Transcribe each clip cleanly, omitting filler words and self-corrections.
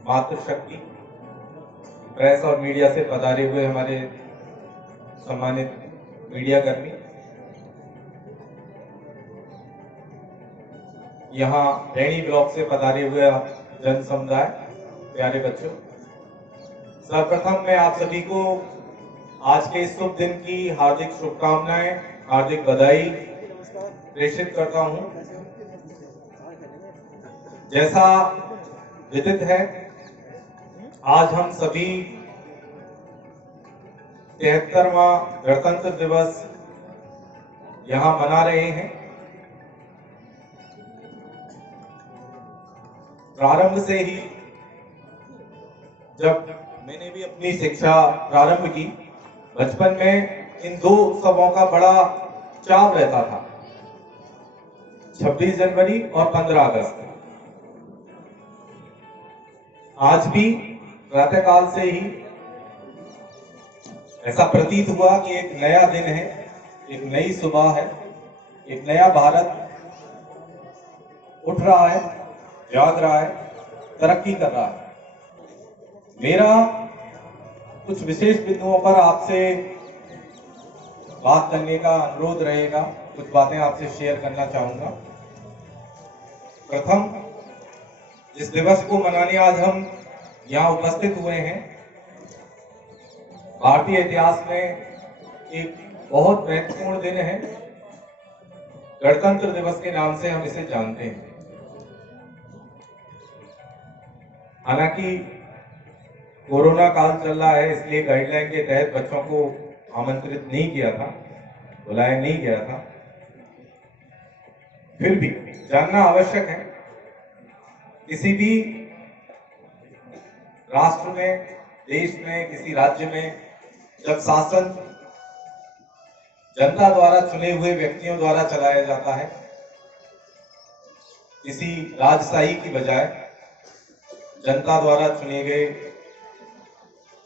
मातृशक्ति, प्रेस और मीडिया से पधारे हुए हमारे सम्मानित मीडिया कर्मी, यहाँ रैणी ब्लॉक से पधारे हुए जन समुदाय, प्यारे बच्चों, सर्वप्रथम मैं आप सभी को आज के इस शुभ दिन की हार्दिक शुभकामनाएं, हार्दिक बधाई प्रेषित करता हूं। जैसा विदित है, आज हम सभी 73वां गणतंत्र दिवस यहां मना रहे हैं। प्रारंभ से ही जब मैंने भी अपनी शिक्षा प्रारंभ की, बचपन में इन दो उत्सवों का बड़ा चाव रहता था, 26 जनवरी और 15 अगस्त। आज भी प्रातःकाल से ही ऐसा प्रतीत हुआ कि एक नया दिन है, एक नई सुबह है, एक नया भारत उठ रहा है, जाग रहा है, तरक्की कर रहा है। मेरा कुछ विशेष बिंदुओं पर आपसे बात करने का अनुरोध रहेगा, कुछ बातें आपसे शेयर करना चाहूंगा। प्रथम, जिस दिवस को मनाने आज हम यहाँ उपस्थित हुए हैं, भारतीय इतिहास में एक बहुत महत्वपूर्ण दिन है। गणतंत्र दिवस के नाम से हम इसे जानते हैं। हालांकि कोरोना काल चल रहा है, इसलिए गाइडलाइन के तहत बच्चों को आमंत्रित नहीं किया था, बुलाया नहीं गया था। फिर भी जानना आवश्यक है, किसी भी राष्ट्र में, देश में, किसी राज्य में जब शासन जनता द्वारा चुने हुए व्यक्तियों द्वारा चलाया जाता है, किसी राजशाही की बजाय जनता द्वारा चुने गए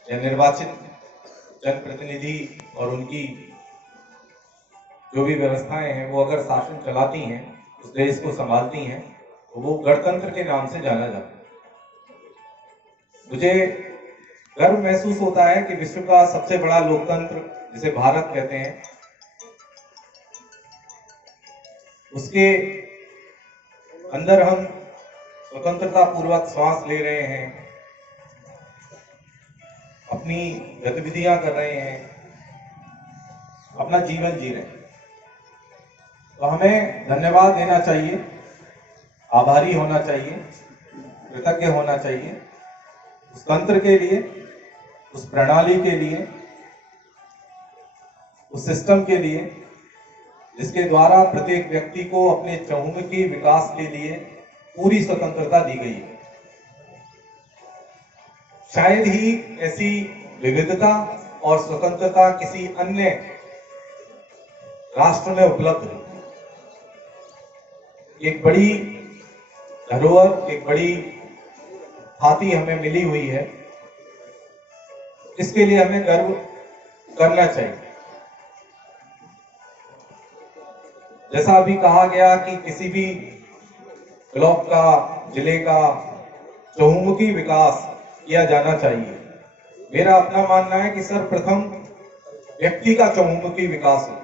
या निर्वाचित जनप्रतिनिधि और उनकी जो भी व्यवस्थाएं हैं वो अगर शासन चलाती हैं, उस देश को संभालती हैं, तो वो गणतंत्र के नाम से जाना जाता है। मुझे गर्व महसूस होता है कि विश्व का सबसे बड़ा लोकतंत्र, जिसे भारत कहते हैं, उसके अंदर हम स्वतंत्रता पूर्वक श्वास ले रहे हैं, अपनी गतिविधियां कर रहे हैं, अपना जीवन जी रहे हैं। तो हमें धन्यवाद देना चाहिए, आभारी होना चाहिए, कृतज्ञ होना चाहिए उस तंत्र के लिए, उस प्रणाली के लिए, उस सिस्टम के लिए, जिसके द्वारा प्रत्येक व्यक्ति को अपने चहुमुखी विकास के लिए पूरी स्वतंत्रता दी गई है। शायद ही ऐसी विविधता और स्वतंत्रता किसी अन्य राष्ट्र में उपलब्ध है। एक बड़ी धरोहर, एक बड़ी हाथी हमें मिली हुई है, इसके लिए हमें गर्व करना चाहिए। जैसा अभी कहा गया कि किसी भी ब्लॉक का, जिले का चहुमुखी विकास किया जाना चाहिए, मेरा अपना मानना है कि सर्वप्रथम व्यक्ति का चहुमुखी विकास हो।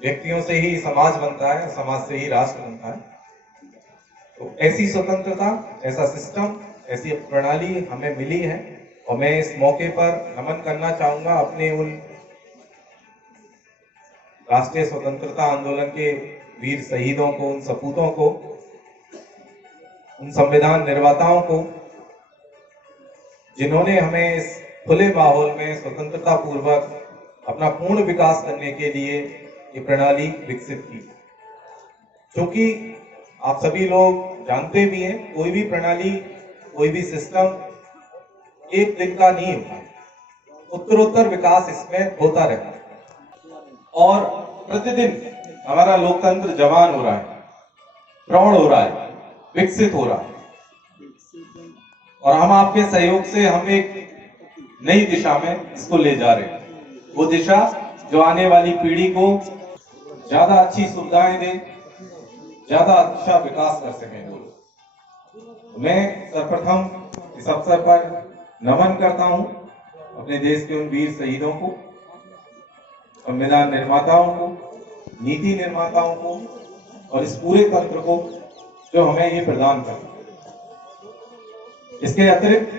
व्यक्तियों से ही समाज बनता है, समाज से ही राष्ट्र बनता है। तो ऐसी स्वतंत्रता, ऐसा सिस्टम, ऐसी प्रणाली हमें मिली है और मैं इस मौके पर नमन करना चाहूंगा अपने उन राष्ट्रीय स्वतंत्रता आंदोलन के वीर शहीदों को, उन सपूतों को, उन संविधान निर्माताओं को, जिन्होंने हमें इस खुले माहौल में स्वतंत्रता पूर्वक अपना पूर्ण विकास करने के लिए ये प्रणाली विकसित की। क्योंकि आप सभी लोग जानते भी हैं, कोई भी प्रणाली, कोई भी सिस्टम एक दिन का नहीं होता, उत्तरोत्तर विकास इसमें होता रहता है और प्रतिदिन हमारा लोकतंत्र जवान हो रहा है, प्रौढ़ हो रहा है, विकसित हो रहा है और हम आपके सहयोग से हम एक नई दिशा में इसको ले जा रहे हैं। वो दिशा जो आने वाली पीढ़ी को ज्यादा अच्छी सुविधाएं दे, ज्यादा अच्छा विकास कर सकें। मैं सर्वप्रथम इस अवसर पर नमन करता हूं अपने देश के उन वीर शहीदों को, संविधान निर्माताओं को, नीति निर्माताओं को और इस पूरे तंत्र को जो हमें ये प्रदान करता है। इसके अतिरिक्त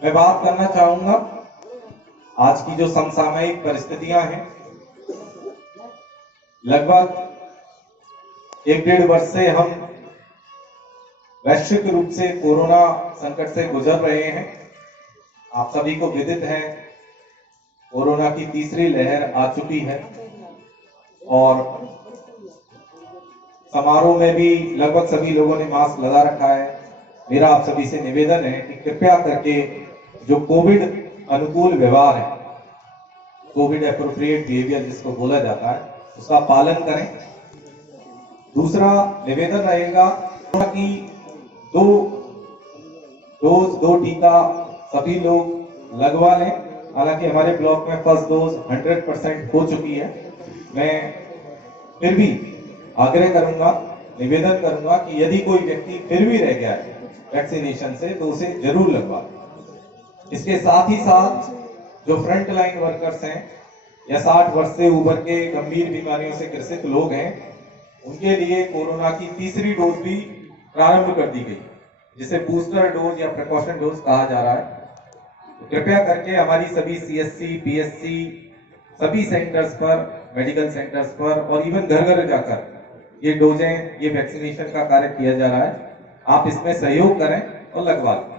मैं बात करना चाहूंगा आज की जो समसामयिक परिस्थितियां हैं। लगभग 1-1.5 वर्ष से हम वैश्विक रूप से कोरोना संकट से गुजर रहे हैं। आप सभी को विदित है कोरोना की तीसरी लहर आ चुकी है और समारोह में भी लगभग सभी लोगों ने मास्क लगा रखा है। मेरा आप सभी से निवेदन है कि कृपया करके जो कोविड अनुकूल व्यवहार है, कोविड एप्रोप्रिएट बिहेवियर जिसको बोला जाता है, उसका पालन करें। दूसरा निवेदन रहेगा कि 2 डोज 2 टीका सभी लोग लगवा लें। हालांकि हमारे ब्लॉक में फर्स्ट डोज 100% हो चुकी है। मैं फिर भी आग्रह करूंगा, निवेदन करूंगा कि यदि कोई व्यक्ति फिर भी रह गया है वैक्सीनेशन से तो उसे जरूर लगवा लें। इसके साथ ही साथ जो फ्रंट लाइन वर्कर्स हैं या 60 वर्ष से ऊपर के गंभीर बीमारियों से ग्रसित लोग हैं, उनके लिए कोरोना की तीसरी डोज भी प्रारंभ कर दी गई, जिसे बूस्टर डोज या प्रिकॉशन डोज कहा जा रहा है। तो कृपया करके हमारी सभी सीएससी, पीएससी, सभी सेंटर्स पर, मेडिकल सेंटर्स पर और इवन घर घर जाकर ये डोजें, ये वैक्सीनेशन का कार्य किया जा रहा है। आप इसमें सहयोग करें और लगवा लें।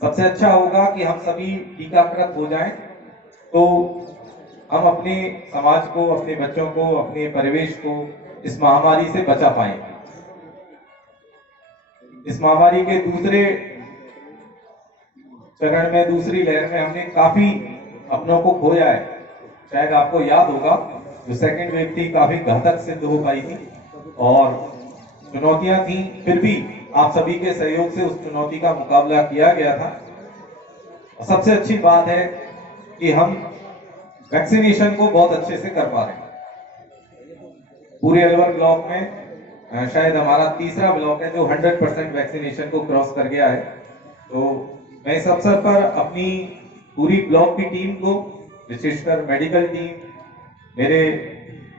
सबसे अच्छा होगा कि हम सभी टीकाकृत हो जाएं, तो हम अपने समाज को, अपने बच्चों को, अपने परिवेश को इस महामारी से बचा पाएंगे। इस महामारी के दूसरे चरण में, दूसरी लहर में हमने काफी अपनों को खोया है। शायद आपको याद होगा जो सेकेंड वेव थी काफी घातक सिद्ध हो पाई थी और चुनौतियां थी, फिर भी आप सभी के सहयोग से उस चुनौती का मुकाबला किया गया था। और सबसे अच्छी बात है कि हम वैक्सीनेशन को बहुत अच्छे से करवा रहे हैं। पूरे अलवर ब्लॉक में शायद हमारा तीसरा ब्लॉक है जो 100% वैक्सीनेशन को क्रॉस कर गया है। तो मैं इस अवसर पर अपनी पूरी ब्लॉक की टीम को, विशेषकर मेडिकल टीम, मेरे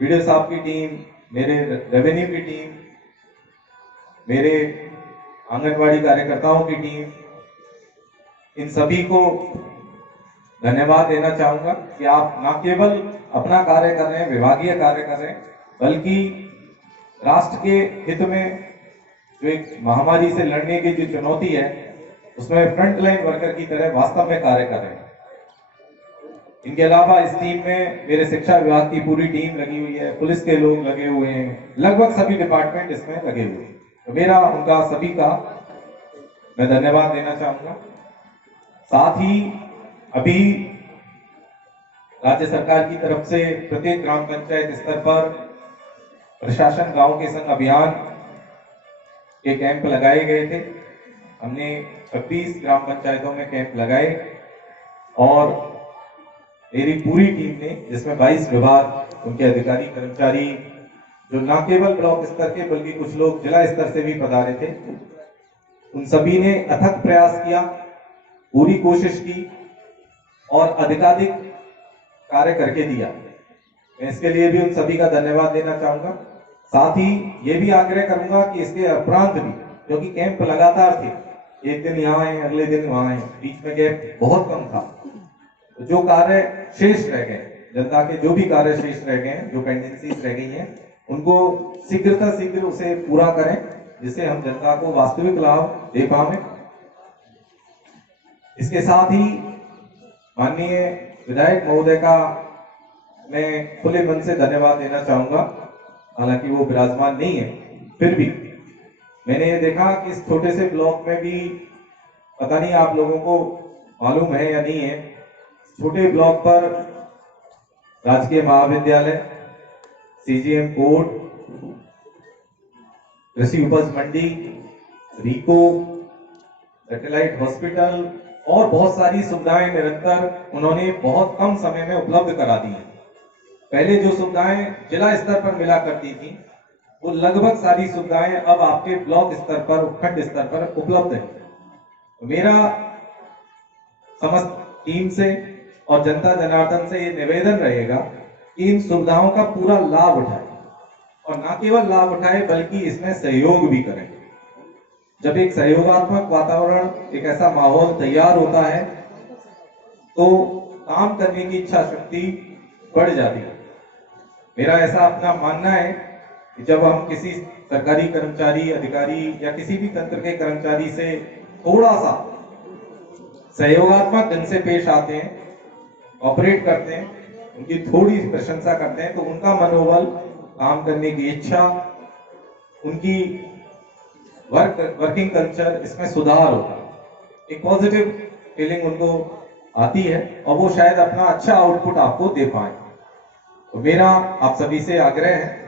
वीडियो साहब की टीम, मेरे रेवेन्यू की टीम, मेरे आंगनवाड़ी कार्यकर्ताओं की टीम, इन सभी को धन्यवाद देना चाहूंगा कि आप न केवल अपना कार्य कर रहे हैं, विभागीय कार्य कर रहे हैं, बल्कि राष्ट्र के हित में जो एक महामारी से लड़ने की जो चुनौती है उसमें फ्रंट लाइन वर्कर की तरह वास्तव में कार्य कर रहे हैं। इनके अलावा इस टीम में मेरे शिक्षा विभाग की पूरी टीम लगी हुई है, पुलिस के लोग लगे हुए हैं, लगभग सभी डिपार्टमेंट इसमें लगे हुए हैं। तो मेरा उनका सभी का मैं धन्यवाद देना चाहूंगा। साथ ही अभी राज्य सरकार की तरफ से प्रत्येक ग्राम पंचायत स्तर पर प्रशासन गांव के संग अभियान के कैंप लगाए गए थे। हमने 26 ग्राम पंचायतों में कैंप लगाए और मेरी पूरी टीम ने, जिसमें 22 विभाग, उनके अधिकारी, कर्मचारी, जो न केवल ब्लॉक स्तर के बल्कि कुछ लोग जिला स्तर से भी पधारे थे, उन सभी ने अथक प्रयास किया, पूरी कोशिश की और अधिकाधिक कार्य करके दिया। मैं इसके लिए भी उन सभी का धन्यवाद देना चाहूंगा। साथ ही ये भी आग्रह करूंगा कि इसके उपरांत भी, क्योंकि कैंप लगातार थे, एक दिन यहाँ आए, अगले दिन वहां आए, बीच में गैप बहुत कम था, तो जो कार्य शेष रह गए, जनता के जो भी कार्य शेष रह गए हैं, जो पेंडेंसीज रह गई हैं, उनको शीघ्र उसे पूरा करें, जिससे हम जनता को वास्तविक लाभ दे पाए। इसके साथ ही माननीय विधायक महोदय का मैं खुले मन से धन्यवाद देना चाहूंगा। हालांकि वो विराजमान नहीं है, फिर भी मैंने ये देखा कि इस छोटे से ब्लॉक में भी, पता नहीं आप लोगों को मालूम है या नहीं है, छोटे ब्लॉक पर राजकीय महाविद्यालय, सीजीएम कोर्ट, कृषि उपज मंडी, रीको, सैटेलाइट हॉस्पिटल और बहुत सारी सुविधाएं निरंतर उन्होंने बहुत कम समय में उपलब्ध करा दी हैं। पहले जो सुविधाएं जिला स्तर पर मिला करती थी, वो लगभग सारी सुविधाएं अब आपके ब्लॉक स्तर पर, उपखंड स्तर पर उपलब्ध है। तो मेरा समस्त टीम से और जनता जनार्दन से ये निवेदन रहेगा कि इन सुविधाओं का पूरा लाभ उठाएं, और ना केवल लाभ उठाएं बल्कि इसमें सहयोग भी करें। जब एक सहयोगात्मक वातावरण, एक ऐसा माहौल तैयार होता है तो काम करने की इच्छा शक्ति बढ़ जाती है। मेरा ऐसा अपना मानना है कि जब हम किसी सरकारी कर्मचारी, अधिकारी या किसी भी तंत्र के कर्मचारी से थोड़ा सा सहयोगात्मक ढंग से पेश आते हैं, ऑपरेट करते हैं, उनकी थोड़ी प्रशंसा करते हैं, तो उनका मनोबल, काम करने की इच्छा, उनकी वर्किंग कल्चर, इसमें सुधार होता है। एक पॉजिटिव फीलिंग उनको आती है और वो शायद अपना अच्छा आउटपुट आपको दे पाए। तो मेरा आप सभी से आग्रह है